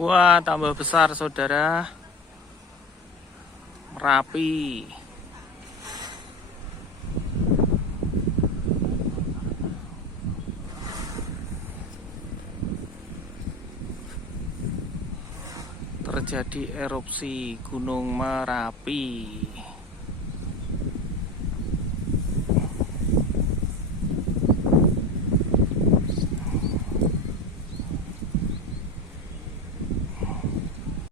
Wah, tambah besar saudara. Merapi. Terjadi erupsi Gunung Merapi.